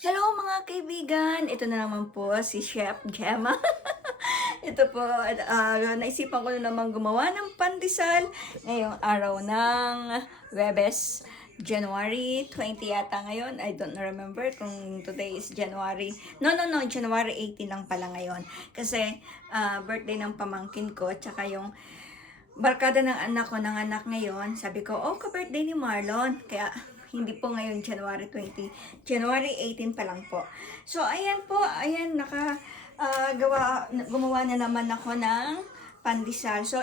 Hello mga kaibigan! Ito na naman po si Chef Gemma. Ito po, naisipan ko na naman gumawa ng pandesal ngayong araw ng Webes, January 20 yata ngayon. I don't remember kung today is January. No, January 18 lang pala ngayon. Kasi birthday ng pamangkin ko, tsaka yung barkada ng anak ko, ng anak ngayon. Sabi ko, oh, ka-birthday ni Marlon. Kaya hindi po ngayon January 20, January 18 pa lang po. So, ayan po, ayan, gumawa na naman ako ng pandesal. So,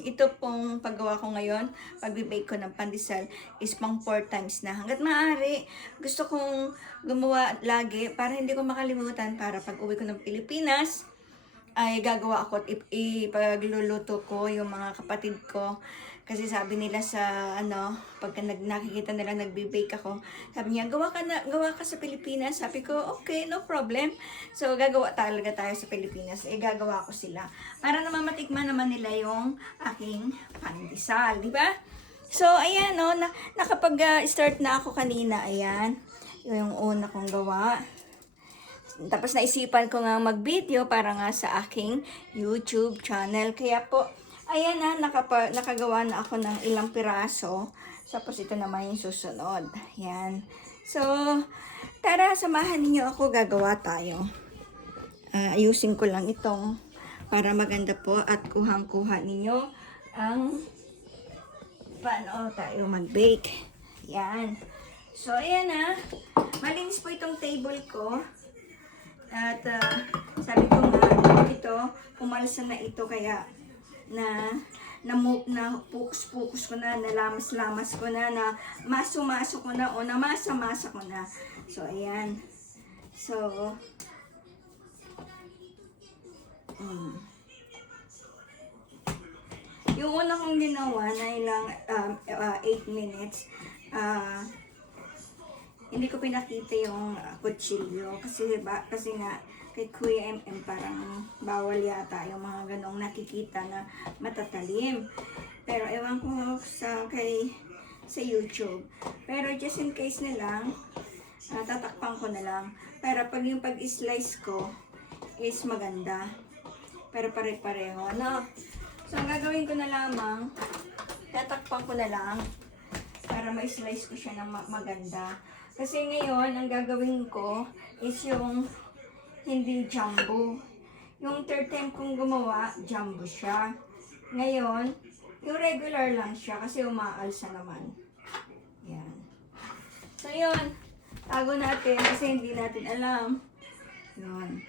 ito pong paggawa ko ngayon, pag-bake ko ng pandesal, is pang 4 times na. Hanggat maaari, gusto kong gumawa lagi para hindi ko makalimutan para pag uwi ko ng Pilipinas, ay gagawa ako at ipagluluto ko yung mga kapatid ko. Kasi sabi nila sa pagka nakikita nila nagbe-bake ako, sabi niya, gawa ka sa Pilipinas. Sabi ko, okay, no problem. So, gagawa talaga tayo sa Pilipinas. Gagawa ko sila. Para naman matikman naman nila yung aking pandesal, di ba? So, ayan, nakapag-start na ako kanina, ayan. Yung una kong gawa. Tapos naisipan ko nga mag-video para nga sa aking YouTube channel. Kaya po, ayan na, nakagawa na ako ng ilang piraso. Tapos ito naman yung susunod. Yan. So, tara, samahan niyo ako, gagawa tayo. Ayusin ko lang itong para maganda po at kuhang-kuha ninyo ang paano tayo mag-bake. Yan. So, ayan na. Malinis po itong table ko. At sabi ko nga, ito, pumalsa na ito kaya na pukus-pukus ko na, nalamas-lamas ko na, na maso-maso ko na, o na masa-masa ko na. So, ayan. So, yung una kong ginawa na ilang 8 minutes, hindi ko pinakita yung kutsilyo kasi nga kay Kuya MM parang bawal yata yung mga ganong nakikita na matatalim. Pero ewan ko sa YouTube. Pero just in case na lang, tatakpan ko na lang. Pero pag yung pag-slice ko is maganda. Pero pare-pareho, no? So, ang gagawin ko na lamang, tatakpan ko na lang para ma-slice ko siya ng maganda. Kasi ngayon, ang gagawin ko is yung hindi jumbo. Yung third time kong gumawa, jumbo siya. Ngayon, yung regular lang siya kasi umaalsa naman. Yan. So, yun. Tago natin kasi hindi natin alam. Yun.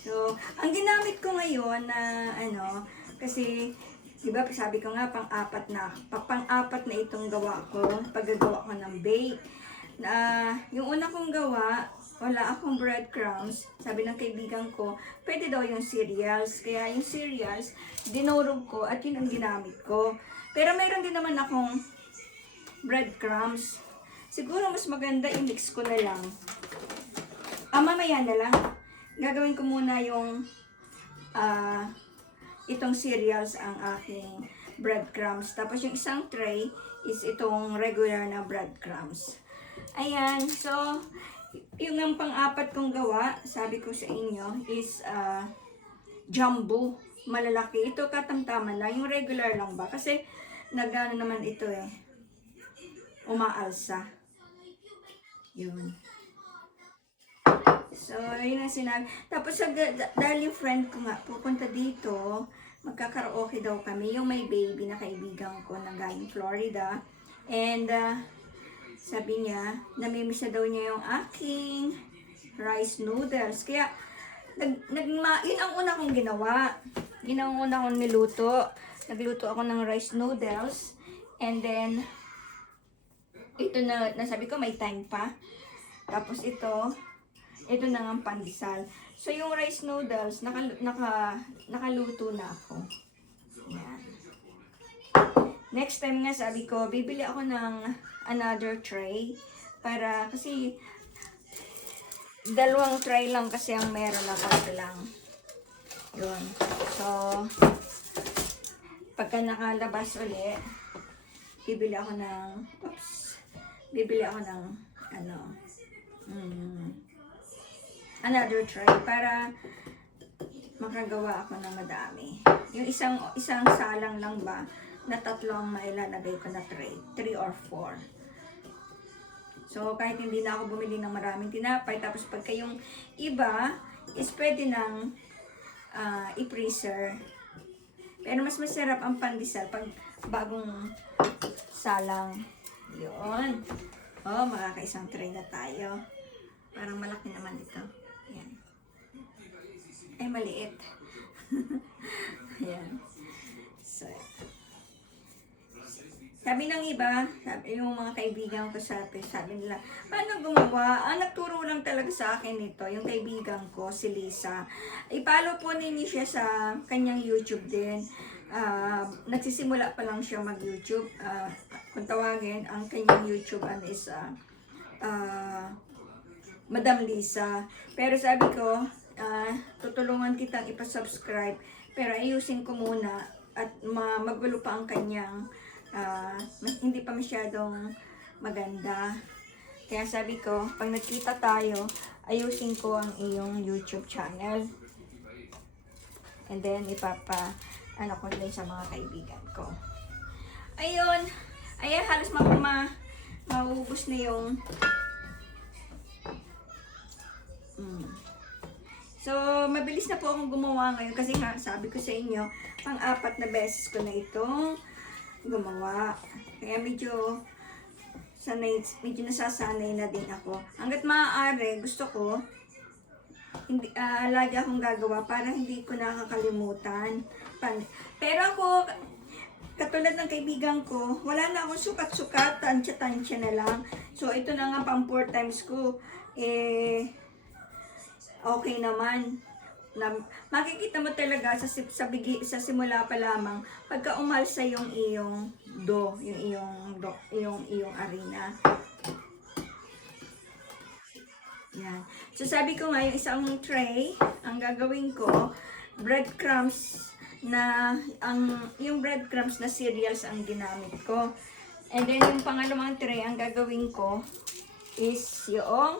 So, ang ginamit ko ngayon na kasi diba, sabi ko nga, pang-apat na itong gawa ko, paggagawa ko ng bake. Yung una kong gawa, wala akong breadcrumbs. Sabi ng kaibigan ko, pwede daw yung cereals. Kaya yung cereals, dinurog ko at yun ang ginamit ko. Pero mayroon din naman akong breadcrumbs. Siguro mas maganda, i-mix ko na lang. Mamaya na lang. Gagawin ko muna yung itong cereals ang aking breadcrumbs. Tapos yung isang tray is itong regular na breadcrumbs. Ayan. So, yung ang pang-apat kong gawa, sabi ko sa inyo, is jumbo. Malalaki. Ito katamtaman lang. Yung regular lang ba? Kasi nagano naman ito umaalsa. Yun. So, yun ang sinabi. Tapos, dahil yung friend ko nga, pupunta dito, magkakaraoke daw kami. Yung may baby na kaibigan ko na galing Florida. And, sabi niya, namimiss na daw niya yung aking rice noodles. Kaya, yun ang una kong ginawa. Yun ang una kong niluto. Nagluto ako ng rice noodles. And then, ito nasabi ko, may time pa. Tapos ito na ang pandesal. So, yung rice noodles, nakaluto na ako. Yan. Next time nga, sabi ko, bibili ako ng another tray. Kasi, 2 tray lang kasi ang meron ako lang. Yun. So, pagka nakalabas ulit, bibili ako ng bibili ako ng another tray para makagawa ako ng madami. Yung isang salang lang ba na tatlo ang mailalagay ko na tray, 3 or 4. So kahit hindi na ako bumili ng maraming tinapay, tapos pagka yung iba is pwede nang i-freezer. Pero mas masarap ang pandesal pag bagong salang. Yun. Oh, makakaisang tray na tayo. Parang malaki naman ito. Yan. Ay, maliit. Yan. So, sabi ng iba, yung mga kaibigan ko sabi nila, paano gumawa? Nagturo lang talaga sa akin ito, yung kaibigan ko, si Lisa. I-follow po ninyo siya sa kanyang YouTube din. Nagsisimula pa lang siya mag-YouTube. Kung tawagin, ang kanyang YouTube is Madam Lisa. Pero sabi ko, tutulungan kitang ipasubscribe, pero ayusin ko muna at magulo pa ang kanyang hindi pa masyadong maganda. Kaya sabi ko, pag nagkita tayo, ayusin ko ang iyong YouTube channel. And then ko din sa mga kaibigan ko. Ayun, halos maubos na yung So, mabilis na po akong gumawa ngayon kasi nga, sabi ko sa inyo, pang-4 na beses ko na itong gumawa. Kaya medyo nasasanay na din ako. Hanggat maaari, gusto ko, lagi akong gagawa para hindi ko nakakalimutan. Pero ako, katulad ng kaibigan ko, wala na akong sukat-sukat, tansya-tansya na lang. So, ito na nga pang 4 times ko. Okay naman. Makikita mo talaga sa simula pa lamang pagka umalsa yung iyong iyong arena. Yan. So sabi ko nga, yung isang tray, ang gagawin ko, breadcrumbs yung breadcrumbs na cereals ang ginamit ko. And then yung pangalawang tray, ang gagawin ko is yung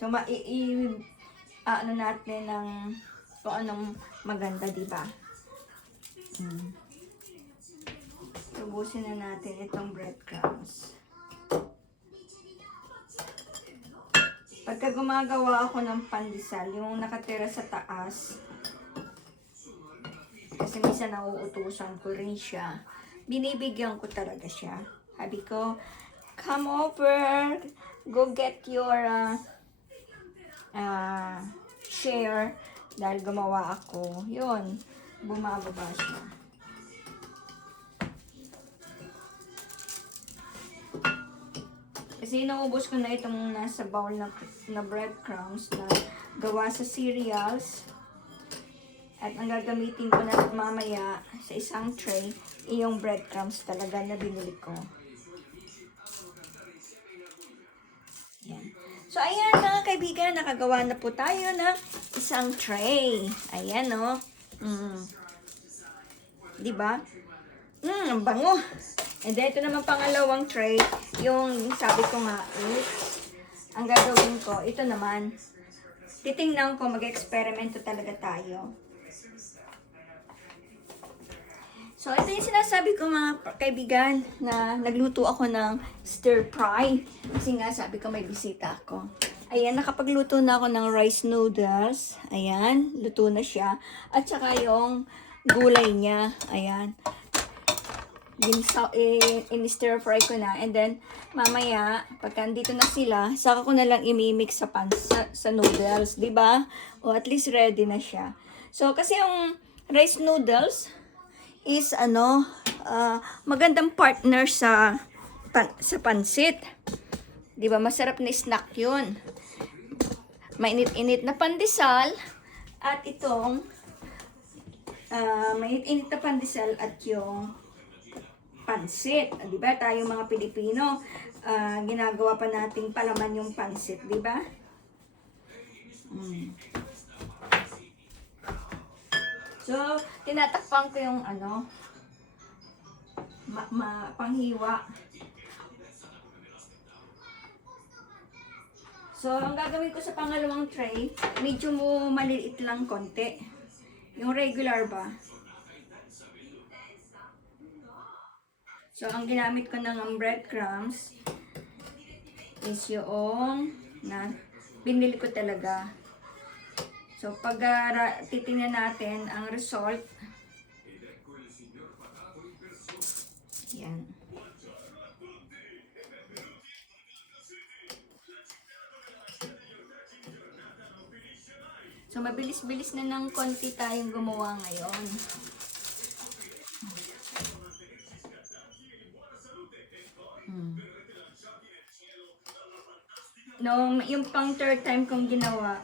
so, natin ng kung anong maganda, diba? Tubusin na natin itong breadcrumbs. Pagka gumagawa ako ng pandesal, yung nakatira sa taas, kasi minsan nauutusan ko rin siya, binibigyan ko talaga siya. Sabi ko, come over, go get your share, dahil gumawa ako. Yun, bumababa siya. Kasi naubos ko na itong nasa bowl na breadcrumbs na gawa sa cereals. At ang gagamitin ko na mamaya sa isang tray, yung breadcrumbs talaga na binili ko. Yan. So, ayan mga kaibigan, nakagawa na po tayo ng isang tray. Ayan, no? Diba? Ang bango. And then, ito naman pangalawang tray. Yung sabi ko nga, ang gagawin ko, ito naman, titingnan ko, mag-eksperimento talaga tayo. So, ito yung sinasabi ko mga kaibigan na nagluto ako ng stir fry. Kasi nga, sabi ko may bisita ako. Ayan, nakapagluto na ako ng rice noodles. Ayan, luto na siya. At saka yung gulay niya. Ayan. In-stir fry ko na. And then, mamaya, pagka andito na sila, saka ko na lang imimix sa noodles. Diba? O at least ready na siya. So, kasi yung rice noodles is magandang partner sa pansit. 'Di ba? Masarap na snack 'yun. Mainit-init na pandesal at itong mainit-init na pandesal at yung pansit. 'Di ba? Tayong mga Pilipino, ginagawa pa nating palaman yung pansit, 'di ba? So, tinatakpan ko yung panghiwa. So, ang gagawin ko sa pangalawang tray, medyo mo maliliit lang konti. Yung regular ba? So, ang ginamit ko ng breadcrumbs is yung na binili ko talaga. So, pag titingnan natin ang result, yan. So, mabilis-bilis na ng konti tayong gumawa ngayon. Yung pang third time kong ginawa,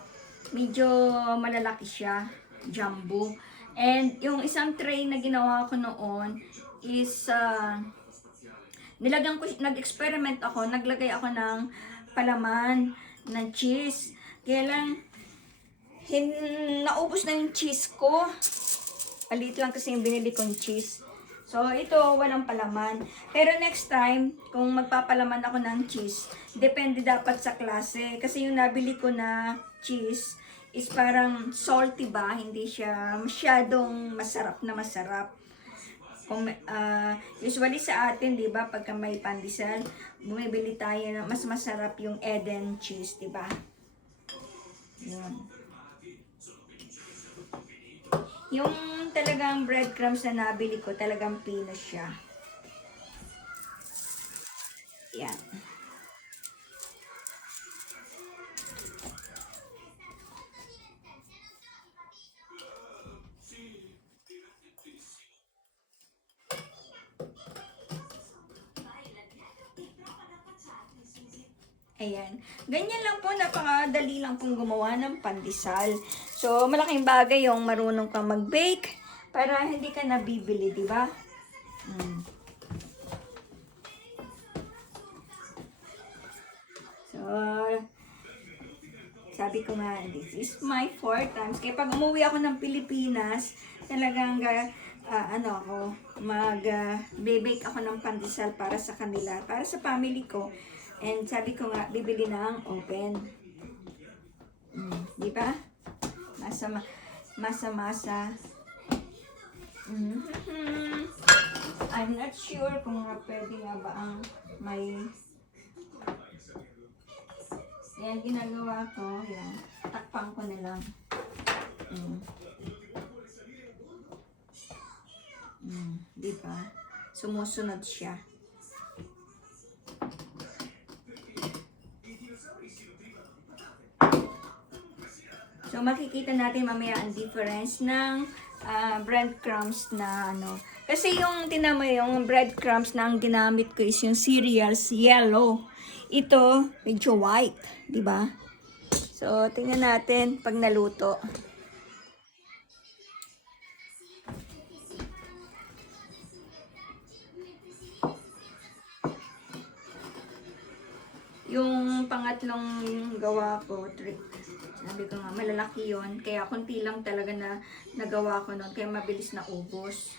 medyo malalaki siya, jumbo. And yung isang tray na ginawa ko noon is, nag-experiment ako, naglagay ako ng palaman, ng cheese. Kaya lang, naubos na yung cheese ko. Palit lang kasi yung binili kong cheese. So, ito, walang palaman. Pero next time, kung magpapalaman ako ng cheese, depende dapat sa klase. Kasi yung nabili ko na cheese is parang salty ba? Hindi siya masyadong masarap na masarap. Usually sa atin, di ba, pagka may pandesal, bumibili tayo ng mas masarap yung Eden cheese, di ba? Yun. Yung talagang breadcrumbs na nabili ko, talagang pino siya. Yan. Ayan. Ganyan lang po, napakadali lang pong gumawa ng pandesal. So, malaking bagay yung marunong kang mag-bake para hindi ka nabibili, di ba? So, sabi ko nga, this is my 4 times. Kaya pag umuwi ako ng Pilipinas, talagang mag-bake ako ng pandesal para sa kanila, para sa family ko. And sabi ko nga, bibili na ang oven. Di ba? Masa-masa. I'm not sure kung pwede nga ba ang may... Yan, ginagawa ko. Yan. Takpan ko na lang. Di ba? Sumusunod siya. So, makikita natin mamaya ang difference ng breadcrumbs na ano. Kasi yung breadcrumbs na ang ginamit ko is yung cereals yellow. Ito, medyo white. Diba? So, tingnan natin pag naluto. Yung pangatlong gawa ko, trick. Sabi ko nga, malalaki yon. Kaya konti lang talaga na nagawa ko nun. Kaya mabilis na ubos.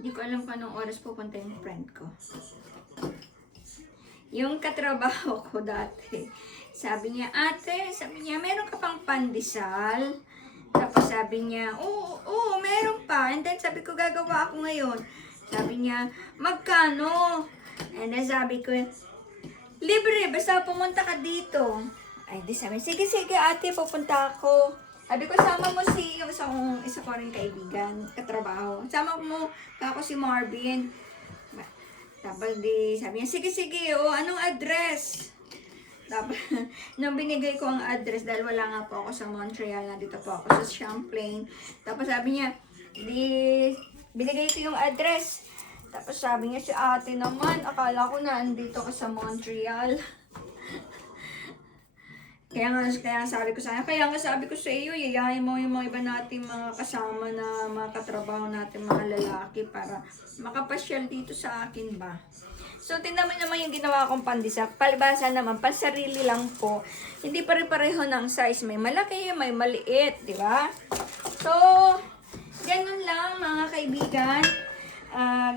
Hindi ko alam kung anong oras pupunta yung friend ko. Yung katrabaho ko dati, sabi niya, ate, meron ka pang pandesal? Tapos sabi niya, oo, meron pa. And then sabi ko, gagawa ako ngayon. Sabi niya, magkano? And then sabi ko, libre, basta pumunta ka dito. Ay, di sabi, sige, ate, pupunta ako. Sabi ko, sama mo yung isa ko rin kaibigan, katrabaho. Sama mo ako si Marvin. Tapos di, sabi niya, sige, anong address? Tapos, nung binigay ko ang address, dahil wala nga po ako sa Montreal, nandito po ako sa Champlain. Tapos sabi niya, binigay ko yung address. Tapos sabi niya, si ate naman, akala ko na andito ka sa Montreal. Kaya sabi ko sa iyo, yayain mo yung mga iba natin mga kasama na mga katrabaho natin, mga lalaki para makapasyal dito sa akin ba. So, tingnan mo naman yung ginawa kong pandesal. Palibasa naman, pansarili lang po. Hindi pare-pareho ng size. May malaki, may maliit, di ba? So, ganun lang mga kaibigan.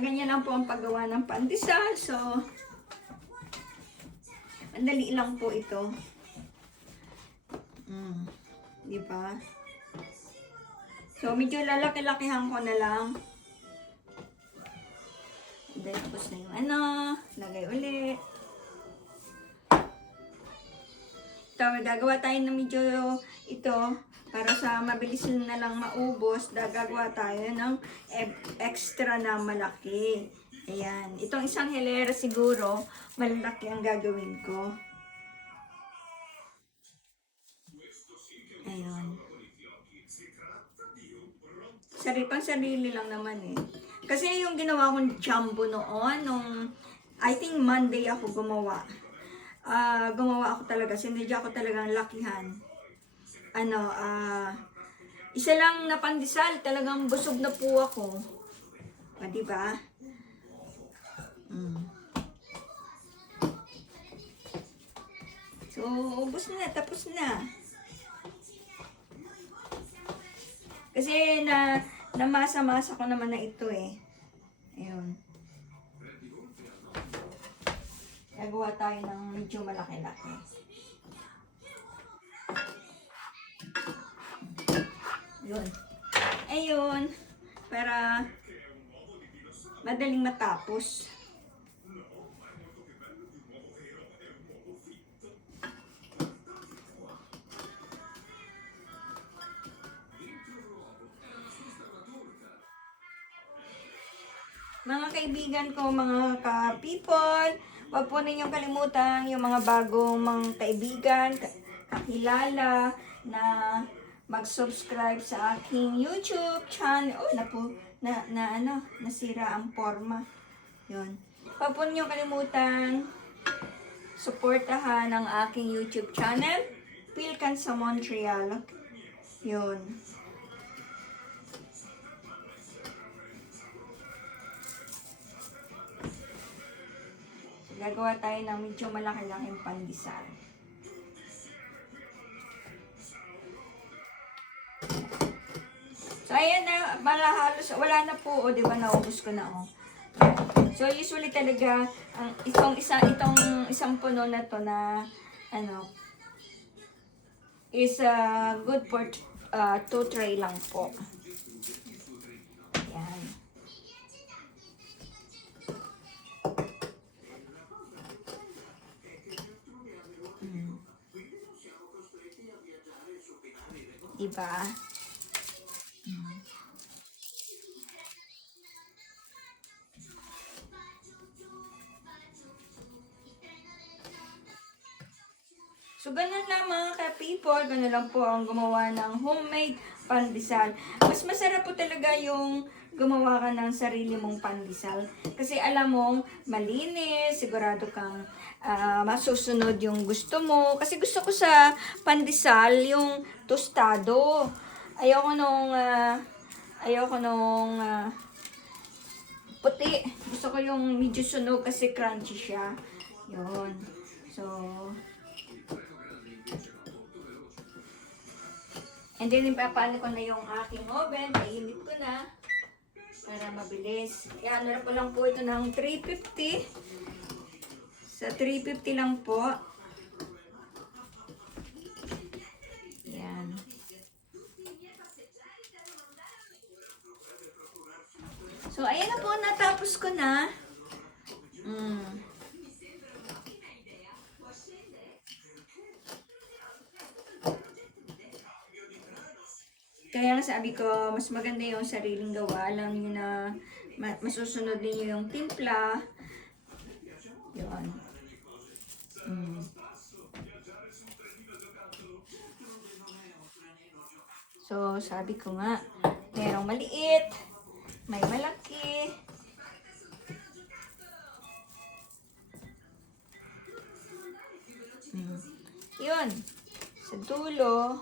Ganyan lang po ang paggawa ng pandesal. So, madali lang po ito. Di ba? So, medyo lalaki-lakihan ko na lang. Then, tapos na yung lagay ulit. So, gagawa tayo ng medyo ito, para sa mabilis na lang maubos, gagawa tayo ng extra na malaki. Ayan. Itong isang hilera siguro, malaki ang gagawin ko. Ayun. Sarili lang naman eh. Kasi yung ginawa kong jumbo noon, I think Monday ako gumawa. Gumawa ako talaga, sinadya ako talagang lakihan. Isa lang na pandesal, talagang busog na po ako. Diba? So, ubos na, tapos na. Kasi namasa-masa ko naman na ito eh. Ayun. Gagawa tayo ng medyo malaki-laki. Yun. Ayun. Para madaling matapos. Mga kaibigan ko, mga ka-people, huwag po ninyong kalimutan yung mga bagong mga kaibigan, kakilala, na mag-subscribe sa aking YouTube channel. Nasira ang forma. Yun. Huwag po ninyong kalimutan, suportahan ang aking YouTube channel, Pilkan sa Montreal. Yun. Gagawa tayo ng medyo malaki-laking pandesal. So, ayan na, halos, wala na po, di ba, naubos ko na, So, usually talaga, itong isang puno na to na, is good for 2 tray lang po. Ayan. Diba? So, ganun lang mga ka-people. Ganun lang po ang gumawa ng homemade pandesal. Mas masarap po talaga yung gumawa ka ng sarili mong pandesal. Kasi alam mong malinis, sigurado kang masusunod yung gusto mo. Kasi gusto ko sa pandesal yung tostado. Ayoko nung puti. Gusto ko yung medyo sunog kasi crunchy siya. Yun. So, and then, ipapaano ko na yung aking oven. Mainit ko na. Para mabilis. Kaya ko lang po ito ng 350. Sa 350 lang po. Yan. So, ayan na po. Natapos ko na. Kaya sabi ko, mas maganda yung sariling gawa. Alam niyo na masusunod niyo yung timpla. Yun. So, sabi ko nga, merong maliit, may malaki. Yun. Sa dulo.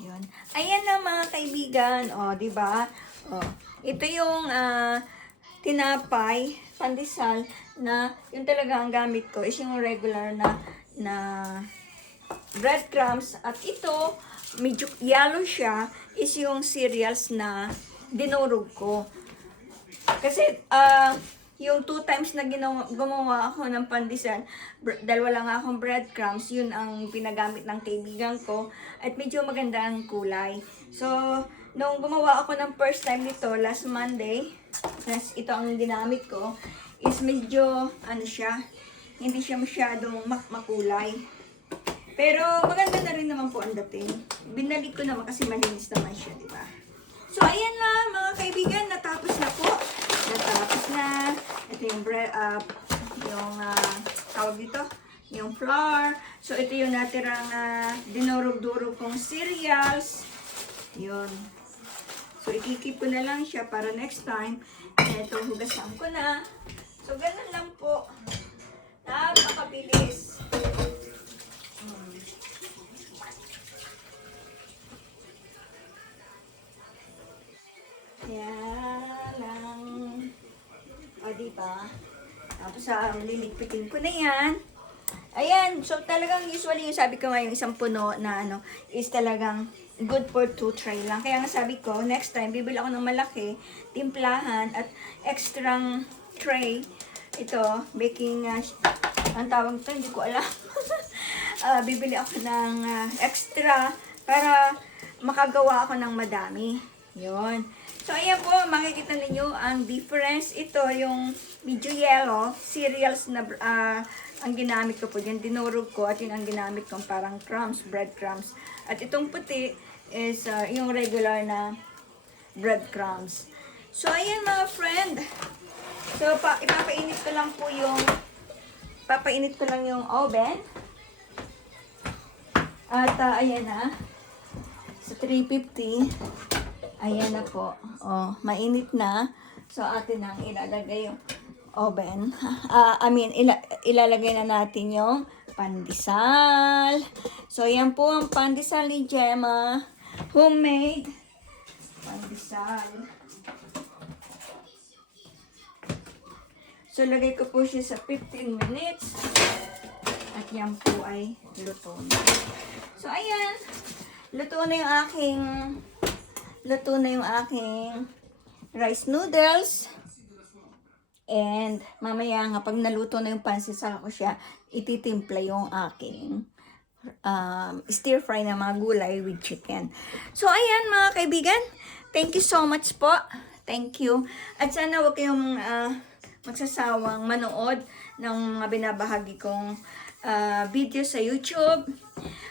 Yun. Ayan na mga kaibigan. O, di ba? O, ito yung tinapay, pandesal, na yung talaga ang gamit ko is yung regular na breadcrumbs. At ito, medyo yellow siya, is yung cereals na dinurog ko. Kasi, yung 2 times na gumawa ako ng pandesal, dahil wala nga akong breadcrumbs, yun ang pinagamit ng kaibigan ko, at medyo maganda ang kulay. So, nung gumawa ako ng first time nito, last Monday, ito ang ginamit ko, is medyo, hindi siya masyadong makulay. Pero, maganda na rin naman po ang dating. Binalik ko naman kasi malinis naman siya, di ba? So, ayan na mga kaibigan, natapos na po. Natapos na. Ito yung tawag dito, yung flour. So, ito yung natirang dinurog-durog kong cereals. Yun. So, ikikip ko na lang siya para next time. Ito, hugasan ko na. So, ganun lang po. Napakabilis. Yan lang. O, diba? Tapos, liligpitin ko na yan. Ayan. So, talagang usually yung sabi ko nga yung isang puno na is talagang good for 2 tray lang. Kaya nga sabi ko, next time, bibili ako ng malaki, timplahan, at extrang tray. Ito, baking, ang tawag ito, hindi ko alam. Bibili ako ng extra para makagawa ako ng madami. Yun. So, ayan po, makikita ninyo ang difference. Ito, yung medyo yellow, cereals na ang ginamit ko po. Yung dinurog ko at yun ang ginamit kong parang crumbs, breadcrumbs. At itong puti is yung regular na breadcrumbs. So, ayan mga friend. So, ipapainit ko lang yung oven. At ayan na. Sa 350. Ayan na po. Oh, mainit na. So, atin nang ilalagay yung oven. Ilalagay na natin yung pandesal. So, ayan po ang pandesal ni Gemma. Homemade pandesal. So, lagay ko po siya sa 15 minutes. At yan po ay luto na. So, ayan. Luto na yung aking rice noodles. And mamaya nga pag naluto na yung pansisal ko siya, ititimpla yung aking stir fry na mga gulay with chicken. So ayan mga kaibigan, thank you so much po. Thank you. At sana huwag kayong magsasawang manood ng mga binabahagi kong video sa YouTube.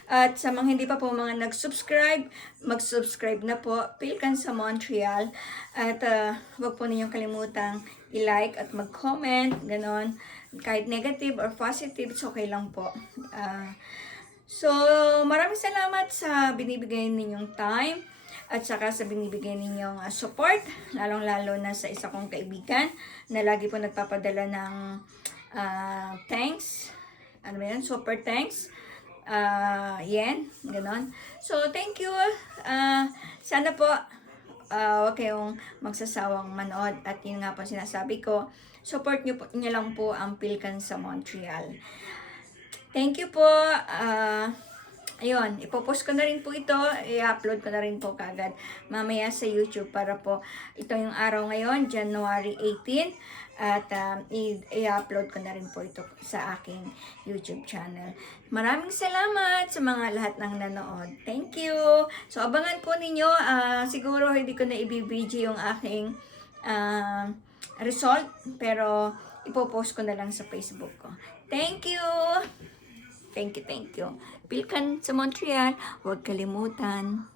At sa mga hindi pa po mga nag-subscribe, mag-subscribe na po. Pilkan sa Montreal. At huwag po ninyong kalimutang i-like at mag-comment. Ganon. Kahit negative or positive, it's okay lang po. So, maraming salamat sa binibigay ninyong time. At saka sa binibigay ninyong support. Lalong-lalo na sa isa kong kaibigan na lagi po nagpapadala ng thanks. Ano ba yan? Super thanks. Yan, ganon. So, thank you. Sana po, huwag kayong magsasawang manood. At yun nga po sinasabi ko, support nyo lang po ang Pilkan sa Montreal. Thank you po. Ayun, ipopost ko na rin po ito. I-upload ko na rin po kagad mamaya sa YouTube para po ito yung araw ngayon, January 18. At i-upload ko na rin po ito sa aking YouTube channel. Maraming salamat sa mga lahat ng nanood. Thank you! So, abangan po ninyo. Siguro hindi ko na i-video yung aking result. Pero, ipopost ko na lang sa Facebook ko. Thank you! Thank you. Pilkan sa Montreal. Huwag kalimutan.